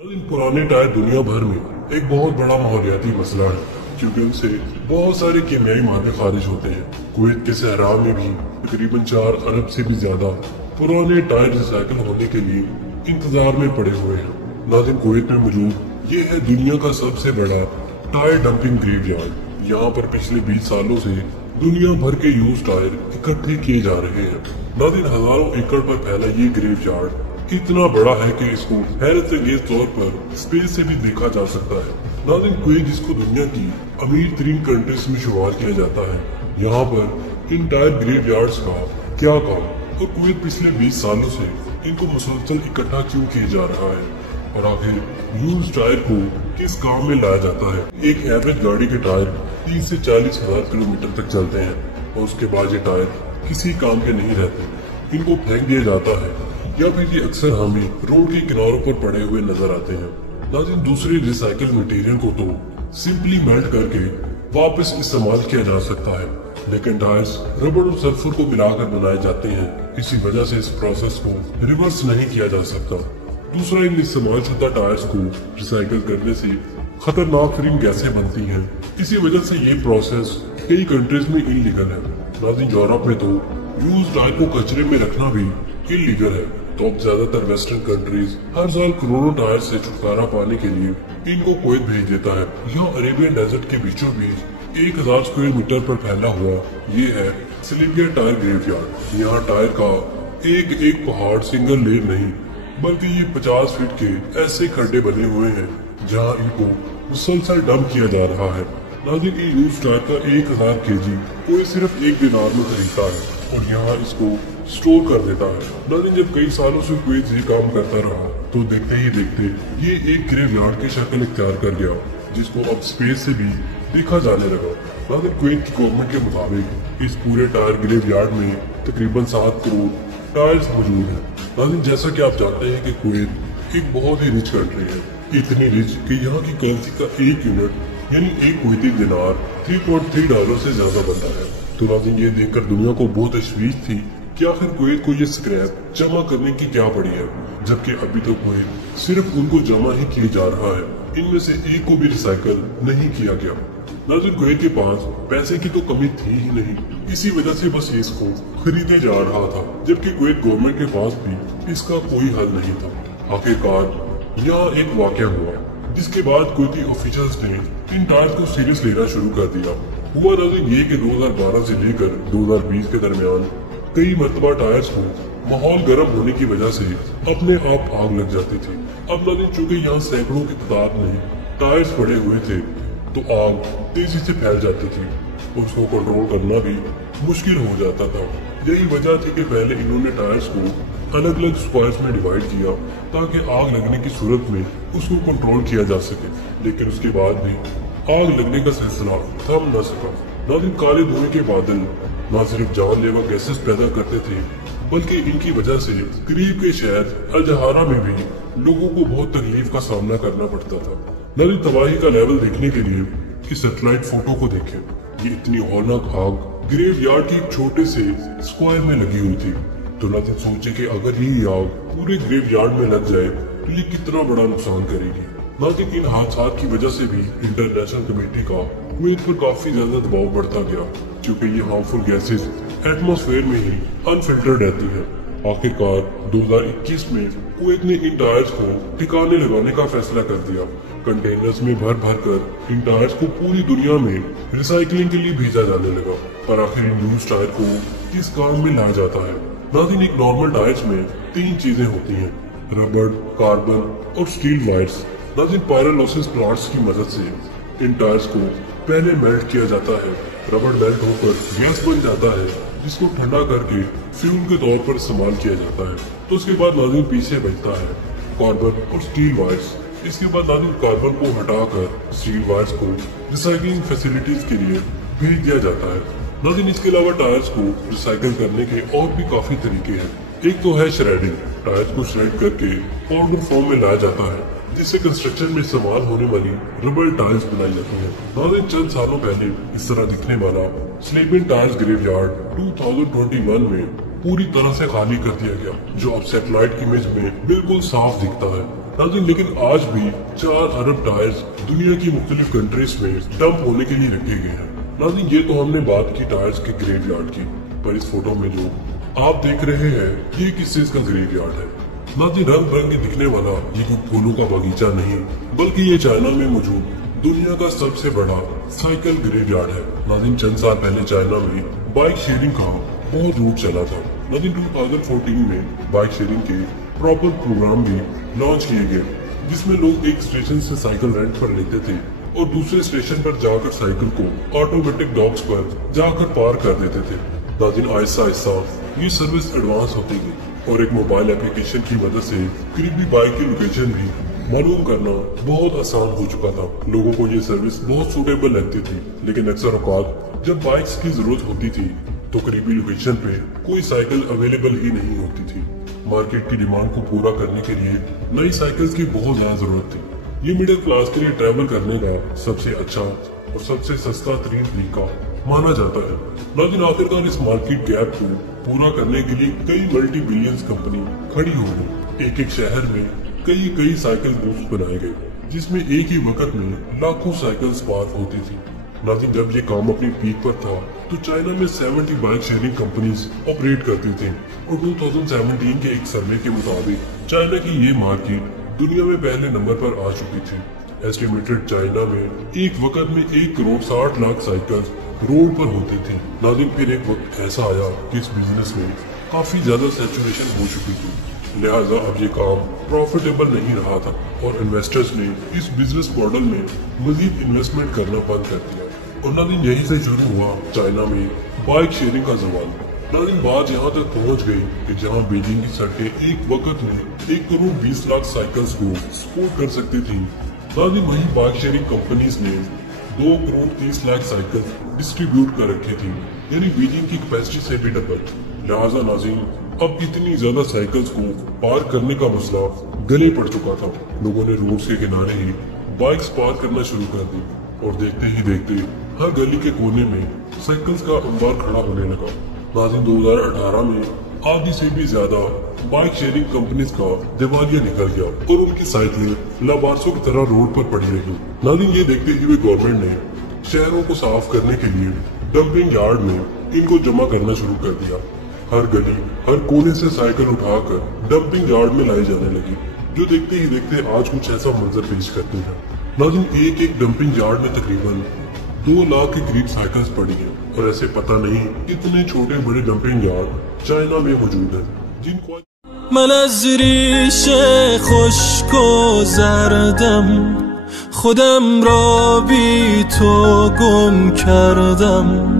इन पुराने टायर दुनिया भर में एक बहुत बड़ा माहौलियाती मसला है क्योंकि उनसे बहुत सारे कीमियाई मादे खारिज होते हैं। कुवैत के सहरा में भी तकरीबन 4 अरब से भी ज्यादा पुराने टायर रिसाइकिल होने के लिए इंतजार में पड़े हुए हैं। नाज़रीन, कुवैत में मौजूद ये है दुनिया का सबसे बड़ा टायर डंपिंग ग्रेवयार्ड। यहाँ पर पिछले 20 सालों से दुनिया भर के यूज टायर इकट्ठे किए जा रहे हैं। नाज़रीन, हजारों एकड़ पर फैला ये ग्रेवयार्ड इतना बड़ा है कि इसको हैरत अंगेज तौर पर स्पेस से भी देखा जा सकता है। नाज़रीन, कुवैत जिसको दुनिया की अमीर तरीन कंट्रीज में शुमार किया जाता है, यहाँ पर इन टायर ग्रेवयार्ड्स का क्या काम और कुवैत पिछले 20 सालों से इनको मुसलसल इकट्ठा क्यों किया जा रहा है और आखिर यूज टायर को किस काम में लाया जाता है। एक एवरेज गाड़ी के टायर 30 से 40 हजार किलोमीटर तक चलते हैं और उसके बाद ये टायर किसी काम के नहीं रहते, इनको फेंक दिया जाता है या फिर ये अक्सर हमें रोड के किनारों पर पड़े हुए नजर आते हैं। नाज़रीन, दूसरे रिसाइकल मटेरियल को तो सिंपली मेल्ट करके वापस इस्तेमाल किया जा सकता है, लेकिन टायर्स रबड़ और सल्फर को मिलाकर बनाए जाते हैं। इसी वजह से इस प्रोसेस को रिवर्स नहीं किया जा सकता। दूसरा, इन इस्तेमाल शुदा टायर्स को रिसाइकिल करने से खतरनाक तरीन गैसें बनती हैं। इसी वजह से ये प्रोसेस कई कंट्रीज में इलीगल है। नाज़रीन, यूरोप में तो यूज टायर को कचरे में रखना भी इलीगल है, तो अब ज्यादातर वेस्टर्न कंट्रीज हर साल करोड़ों टायर से छुटकारा पाने के लिए इनको कुवैत भेज देता है। यहाँ अरेबियन डेजर्ट के बीचों बीच 1000 स्क्वायर मीटर पर फैला हुआ ये है सिलिंगर टायर ग्रेवयार्ड। यहाँ टायर का एक एक पहाड़ सिंगल लेयर नहीं बल्कि ये 50 फीट के ऐसे खड्डे बने हुए हैं जहाँ इनको मुसलसल डंप किया जा रहा है। नाज़रीन, ये यूज टायर का 1000 kg कोई सिर्फ 1 दिनार में खरीदता है और यहाँ इसको स्टोर कर देता है। नाज़रीन, जब कई सालों से कुवैत ये काम करता रहा तो देखते ही देखते ये एक ग्रेवयार्ड की शक्ल इख्तियार कर गया, जिसको अब स्पेस से भी देखा जाने लगा। नाज़रीन, कुवैत की गवर्नमेंट के मुताबिक इस पूरे टायर ग्रेवयार्ड में तकरीबन 7 करोड़ टायर्स मौजूद हैं। नाज़रीन, जैसा कि आप जानते हैं कि कुवैत एक बहुत ही रिच कंट्री है, इतनी रिच कि यहाँ की करेंसी का 1 यूनिट यानी 1 कुवैती दिनार $3.3 से ज्यादा बनता है। तो नाज़रीन, ये देखकर दुनिया को बहुत तशवीश थी कि आखिर कुवैत को ये स्क्रैप जमा करने की क्या पड़ी है, जबकि अभी तक कुवैत सिर्फ उनको जमा ही किया जा रहा है, इनमें से एक को भी रिसाइकल नहीं किया गया। नाज़रीन, कुवैत के पास पैसे की तो कमी थी ही नहीं, इसी वजह से बस इसको खरीदे जा रहा था, जबकि कुवैत गवर्नमेंट के पास भी इसका कोई हल नहीं था। आखिरकार यहाँ एक वाकया हुआ जिसके बाद कुवैती ऑफिसर्स ने इन टायर्स को सीरियस लेना शुरू कर दिया। हुआ नाज़रीन ये कि 2012 से लेकर 2020 के दरमियान कई मरतबा टायर्स को माहौल गर्म होने की वजह से अपने आप आग लग जाती थी। अब नाज़रीन, चूंकि यहाँ सैकड़ों की तादाद में टायर्स पड़े हुए थे तो आग तेजी से फैल जाती थी, उसको कंट्रोल करना भी मुश्किल हो जाता था। यही वजह थी कि पहले इन्होंने टायर्स को अलग अलग स्क्वायर्स में डिवाइड किया ताकि आग लगने की सूरत में उसको कंट्रोल किया जा सके, लेकिन उसके बाद भी आग लगने का सिलसिला थम न सका। नाज़रीन, काले धुएं के बादल न सिर्फ जानलेवा गैसेस पैदा करते थे बल्कि इनकी वजह से करीब के शहर अल-जहारा में भी लोगों को बहुत तकलीफ का सामना करना पड़ता था। नाज़रीन, तबाही का लेवल देखने के लिए इस सैटेलाइट फोटो को देखें। ये इतनी हौलनाक आग ग्रेवयार्ड की एक छोटे से स्क्वायर में लगी हुई थी। तो नाज़रीन, सोचे कि अगर ये आग पूरे ग्रेवयार्ड में लग जाए तो ये कितना बड़ा नुकसान करेगी। नाज़रीन, इन हादसात की वजह से भी इंटरनेशनल कमेटी का कुवैत पर काफी ज्यादा दबाव बढ़ता गया, क्योंकि ये हार्मफुल गैसेस एटमॉस्फेयर में ही अनफिल्टर्ड रहती है। आखिरकार 2021 में कुवैत ने इन टायर्स को ठिकाने लगाने का फैसला कर दिया। कंटेनर्स में भर भर कर इन टायर्स को पूरी दुनिया में रिसाइकलिंग के लिए भेजा जाने लगा। पर आखिर इन यूज टायर को किस काम में लाया जाता है? नाज़रीन, एक नॉर्मल टायर्स में 3 चीजें होती हैं, रबड़, कार्बन और स्टील वायर्स। नाज़रीन, पायरोलिसिस प्लांट्स की मदद से इन टायर्स को पहले मेल्ट किया जाता है। रबड़ मेल्ट होकर गैस बन जाता है जिसको ठंडा करके फ्यूल के तौर पर इस्तेमाल किया जाता है। तो उसके बाद नाज़रीन पीछे बचता है कार्बन और स्टील वायर्स। इसके बाद नाज़रीन कार्बन को हटाकर स्टील वायर्स को रिसाइकलिंग फैसिलिटीज के लिए भेज दिया जाता है। नाज़रीन, इसके अलावा टायर्स को रिसाइकिल करने के और भी काफी तरीके हैं। एक तो है श्रेडिंग। टायर्स को श्रेड करके पाउडर फॉर्म में लाया जाता है, जिससे कंस्ट्रक्शन में इस्तेमाल होने वाली रबड़ टायर्स बनाई जाती है। नाज़रीन, चंद सालों पहले इस तरह दिखने वाला स्लीपिंग टायर्स ग्रेवयार्ड 2021 में पूरी तरह से खाली कर दिया गया, जो अब सैटेलाइट इमेज में बिल्कुल साफ दिखता है। नाज़रीन लेकिन आज भी 4 अरब टायर्स दुनिया की मुख्तलिफ कंट्रीज में डंप होने के लिए रखे गए हैं। नाज़रीन ये तो हमने बात की टायर्स के ग्रेवयार्ड की, पर इस फोटो में जो आप देख रहे हैं ये किस चीज का ग्रेवयार्ड है। नाज़रीन रंग बिरंगे दिखने वाला ये कोई फूलों का बगीचा नहीं, बल्कि ये चाइना में मौजूद दुनिया का सबसे बड़ा साइकिल ग्रेवयार्ड है। नाज़रीन चंद साल पहले चाइना में बाइक शेयरिंग का बहुत रूट चला था। नाज़रीन 2014 में बाइक शेयरिंग के प्रॉपर प्रोग्राम भी लॉन्च किए गए, जिसमें लोग एक स्टेशन से साइकिल रेंट पर लेते थे और दूसरे स्टेशन पर जाकर साइकिल को ऑटोमेटिक डॉक्स पर जाकर पार कर देते थे। नाज़रीन आहिस्ता आहिस्ता ये सर्विस एडवांस होती गई और एक मोबाइल एप्लीकेशन की मदद से करीबी बाइक की लोकेशन भी मालूम करना बहुत आसान हो चुका था। लोगों को ये सर्विस बहुत सूटेबल लगती थी, लेकिन अक्सर औकात जब बाइक्स की जरूरत होती थी तो करीबी लोकेशन पे कोई साइकिल अवेलेबल ही नहीं होती थी। मार्केट की डिमांड को पूरा करने के लिए नई साइकिल्स की बहुत ज्यादा जरूरत थी। ये मिडिल क्लास के लिए ट्रैवल करने का सबसे अच्छा और सबसे सस्ता तरीन तरीका माना जाता है। लेकिन आखिरकार इस मार्केट गैप को पूरा करने के लिए कई मल्टी बिलियंस कंपनी खड़ी हो गई। एक एक शहर में कई साइकिल बूथ्स बनाए गए, जिसमें एक ही वक्त में लाखों साइकिल्स पार्क होती थी। नाज़रीन जब ये काम अपनी पीक पर था तो चाइना में 70 बाइक शेयरिंग कंपनीज ऑपरेट करती थी और 2017 के एक सर्वे के मुताबिक चाइना की ये मार्केट दुनिया में पहले नंबर पर आ चुकी थी। एस्टिमेटेड चाइना में एक वक्त में 1 करोड़ 60 लाख साइकिल रोड पर होती थी। नाज़रीन फिर एक वक्त ऐसा आया कि इस बिजनेस में काफी ज्यादा सैचुरेशन हो चुकी थी, लिहाजा अब ये काम प्रॉफिटेबल नहीं रहा था और इन्वेस्टर्स ने इस बिजनेस मॉडल में मजीद इन्वेस्टमेंट करना बंद कर दिया। और नाज़रीन यहीं से शुरू हुआ चाइना में बाइक शेयरिंग का जमाना। नाज़रीन बात यहाँ तक पहुँच गई कि जहाँ बीजिंग की सड़कें एक वक्त में 1 करोड़ 20 लाख साइकिल्स को सपोर्ट कर सकती थी, नाज़रीन वहीं बाइक शेयरिंग कंपनीज ने 2 करोड़ 30 लाख साइकिल डिस्ट्रीब्यूट कर रखी थी, यानी बीजिंग की कैपेसिटी से भी डबल। लिहाजा नाज़रीन अब इतनी ज्यादा साइकिल्स को पार करने का मसला गले पड़ चुका था। लोगों ने रोड के किनारे ही बाइक्स पार करना शुरू कर दी और देखते ही देखते हर गली के कोने में साइकिल्स का अंबार खड़ा होने लगा। नाज़रीन 2018 में आधी से भी ज्यादा बाइक शेयरिंग कंपनीज का दिवालिया निकल गया और उनकी साइकिलें लावारसों की तरह रोड पर पड़ी रही। नाज़रीन ये देखते हुए गवर्नमेंट ने शहरों को साफ करने के लिए डंपिंग यार्ड में इनको जमा करना शुरू कर दिया। हर गली हर कोने से साइकिल उठाकर डंपिंग यार्ड में लाई जाने लगी, जो देखते ही देखते आज कुछ ऐसा मंजर पेश करते हैं। नाज़रीन एक डंपिंग यार्ड में तकरीबन 2 लाख के करीब साइकिल्स पड़ी हैं और ऐसे पता नहीं कितने छोटे बड़े डंपिंग यार्ड चाइना में मौजूद हैं जिनको من از ریش خشک و زردم خودم را بی تو گم کردم.